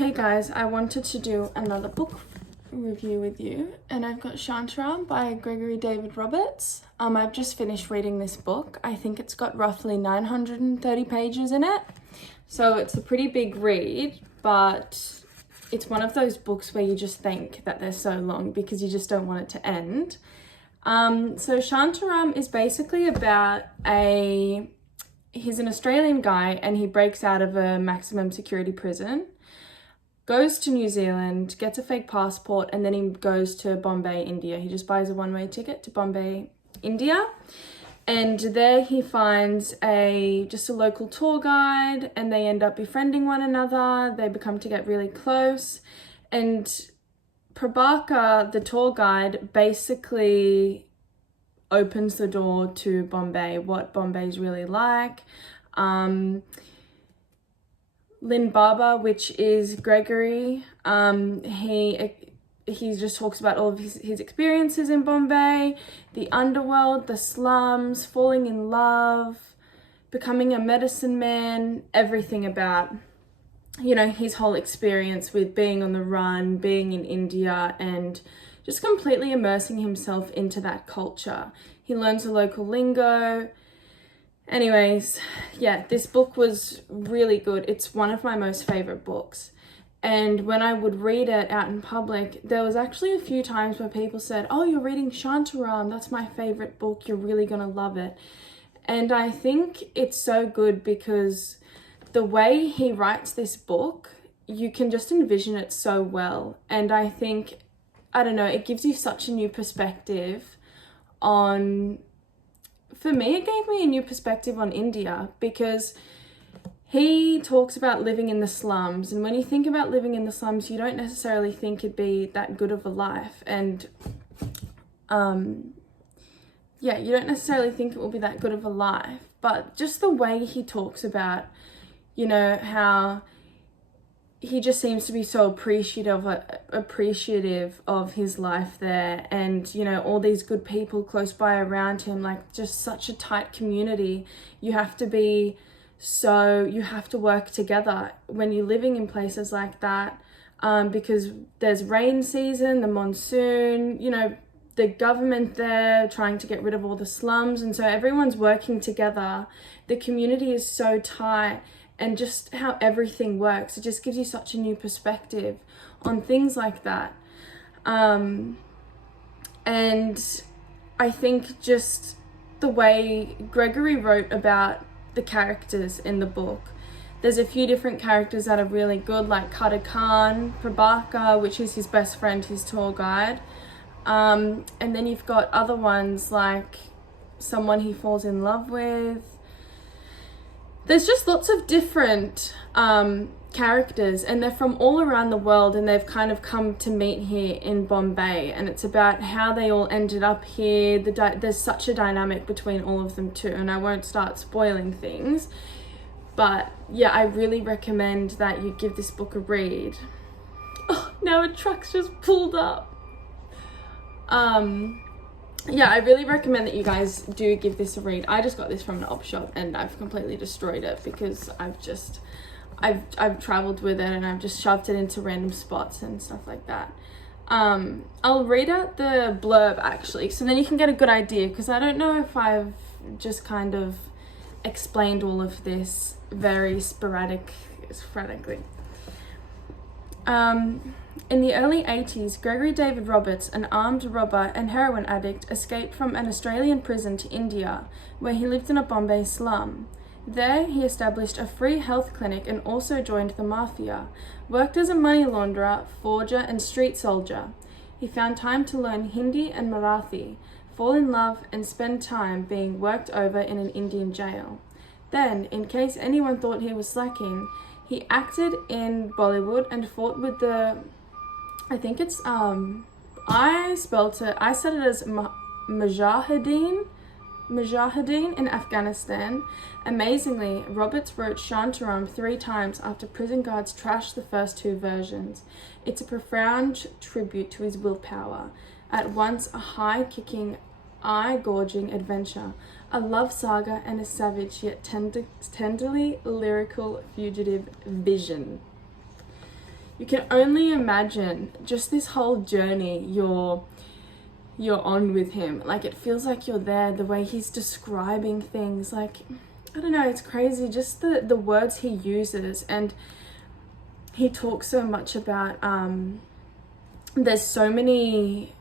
Hey guys, I wanted to do another book review with you, and I've got Shantaram by Gregory David Roberts. I've just finished reading this book. I think it's got roughly 930 pages in it, so it's a pretty big read, but it's one of those books where you just think that they're so long because you just don't want it to end. So Shantaram is basically about he's an Australian guy and he breaks out of a maximum security prison, goes to New Zealand, gets a fake passport, and then he goes to Bombay, India. He just buys a one-way ticket to Bombay, India. And there he finds just a local tour guide, and they end up befriending one another. They become to get really close. And Prabhakar, the tour guide, basically opens the door to Bombay, what Bombay's really like. Lynn Barber, which is Gregory, he just talks about all of his experiences in Bombay, the underworld, the slums, falling in love, becoming a medicine man, everything about, his whole experience with being on the run, being in India, and just completely immersing himself into that culture. He learns the local lingo. Anyways, yeah, this book was really good. It's one of my most favorite books. And when I would read it out in public, there was actually a few times where people said, "Oh, you're reading Shantaram, that's my favorite book, you're really gonna love it." And I think it's so good because the way he writes this book, you can just envision it so well. And I think, it gives you such a new perspective on... For me, it gave me a new perspective on India because he talks about living in the slums. And when you think about living in the slums, you don't necessarily think it'd be that good of a life. And you don't necessarily think it will be that good of a life. But just the way he talks about, how he just seems to be so appreciative of his life there, and all these good people close by around him, like just such a tight community. You have to work together when you're living in places like that, because there's rain season, the monsoon, the government there trying to get rid of all the slums, and so everyone's working together. The community is so tight. And just how everything works, it just gives you such a new perspective on things like that. And I think just the way Gregory wrote about the characters in the book, there's a few different characters that are really good, like Khader Khan, Prabhakar, which is his best friend, his tour guide. And then you've got other ones like someone he falls in love with. There's just lots of different characters, and they're from all around the world, and they've kind of come to meet here in Bombay, and it's about how they all ended up here. There's such a dynamic between all of them too, and I won't start spoiling things, but yeah, I really recommend that you give this book a read. Oh, now a truck's just pulled up. Yeah, I really recommend that you guys do give this a read. I just got this from an op shop and I've completely destroyed it because I've traveled with it and I've just shoved it into random spots and stuff like that. I'll read out the blurb actually, so then you can get a good idea, because I don't know if I've just kind of explained all of this very sporadically. In the early 80s, Gregory David Roberts, an armed robber and heroin addict, escaped from an Australian prison to India, where he lived in a Bombay slum. There, he established a free health clinic and also joined the mafia, worked as a money launderer, forger, and street soldier. He found time to learn Hindi and Marathi, fall in love, and spend time being worked over in an Indian jail. Then, in case anyone thought he was slacking, he acted in Bollywood and fought with the... I think it's, I said it as Mujahideen in Afghanistan. Amazingly, Roberts wrote Shantaram 3 times after prison guards trashed the first 2 versions. It's a profound tribute to his willpower, at once a high-kicking, eye-gorging adventure, a love saga, and a savage yet tenderly lyrical fugitive vision. you can only imagine just this whole journey you're on with him. Like, it feels like you're there, the way he's describing things, like, I don't know, it's crazy, just the words he uses. And he talks so much about, there's so many,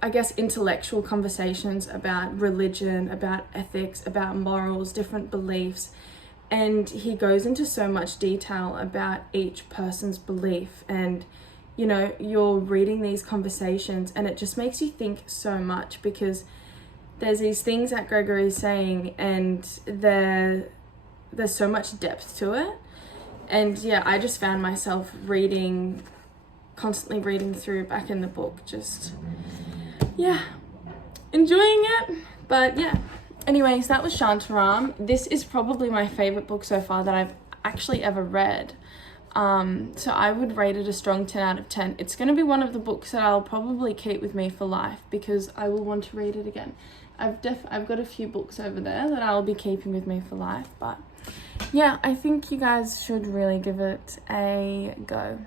I guess, intellectual conversations about religion, about ethics, about morals, different beliefs. And he goes into so much detail about each person's belief. And, you know, you're reading these conversations and it just makes you think so much, because there's these things that Gregory's saying and there's so much depth to it. And yeah, I just found myself constantly reading through back in the book, just, yeah, enjoying it. But yeah, anyways, that was Shantaram. This is probably my favorite book so far that I've actually ever read. So I would rate it a strong 10 out of 10. It's going to be one of the books that I'll probably keep with me for life, because I will want to read it again. I've got a few books over there that I'll be keeping with me for life. But yeah, I think you guys should really give it a go.